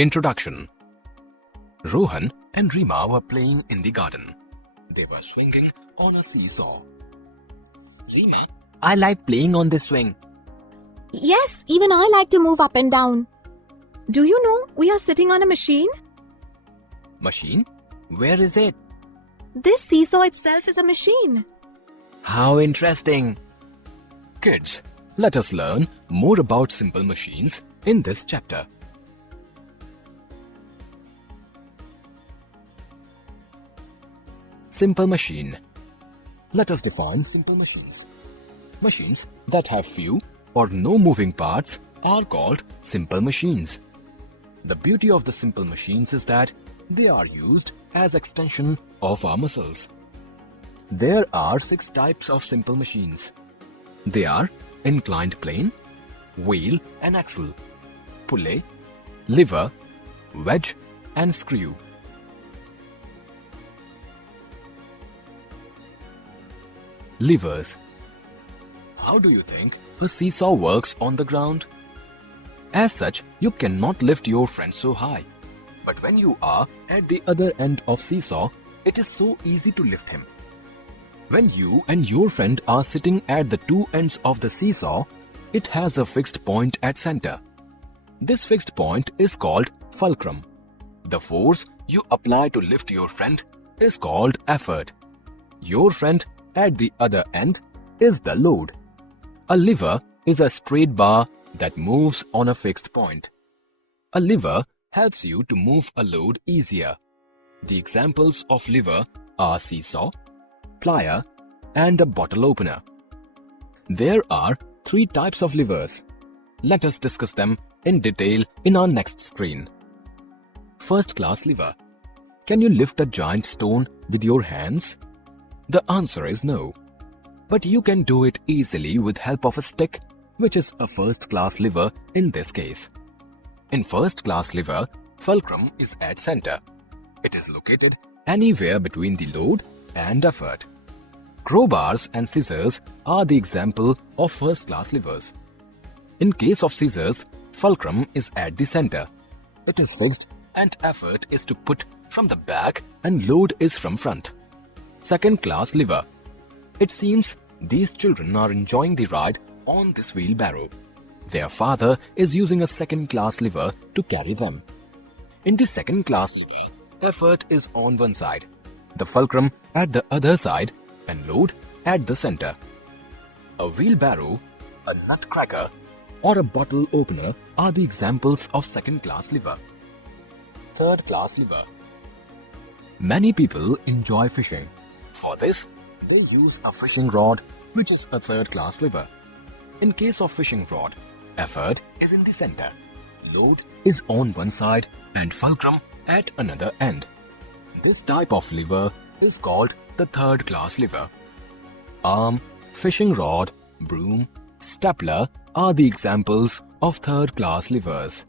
Introduction. Rohan and Rima were playing in the garden. They were swinging on a seesaw. Rima, I like playing on this swing. Yes, even I like to move up and down. Do you know we are sitting on a machine? Machine? Where is it? This seesaw itself is a machine. How interesting. Kids, let us learn more about simple machines in this chapter. Simple machine. Let us define simple machines. Machines that have few or no moving parts are called simple machines. The beauty of the simple machines is that they are used as extension of our muscles. There are 6 types of simple machines. They are inclined plane, wheel and axle, pulley, lever, wedge and screw. Levers. How do you think a seesaw works on the ground? As such, you cannot lift your friend so high. But when you are at the other end of seesaw, it is so easy to lift him. When you and your friend are sitting at the two ends of the seesaw, it has a fixed point at center. This fixed point is called fulcrum. The force you apply to lift your friend is called effort. Your friend at the other end is the load. A lever is a straight bar that moves on a fixed point. A lever helps you to move a load easier. The examples of lever are seesaw, plier, and a bottle opener. There are 3 types of levers. Let us discuss them in detail in our next screen. First class lever. Can you lift a giant stone with your hands? The answer is no. But you can do it easily with help of a stick, which is a first class lever in this case. In first class lever, fulcrum is at center. It is located anywhere between the load and effort. Crowbars and scissors are the example of first class levers. In case of scissors, fulcrum is at the center. It is fixed and effort is to put from the back and load is from front. Second class lever. It seems these children are enjoying the ride on this wheelbarrow. Their father is using a second class lever to carry them. In the second class lever, effort is on one side, the fulcrum at the other side, and load at the center. A wheelbarrow, a nutcracker, or a bottle opener are the examples of second class lever. Third class lever. Many people enjoy fishing. For this, they use a fishing rod, which is a third class lever. In case of fishing rod, effort is in the center, load is on one side and fulcrum at another end. This type of lever is called the third class lever. Arm, fishing rod, broom, stapler are the examples of third class levers.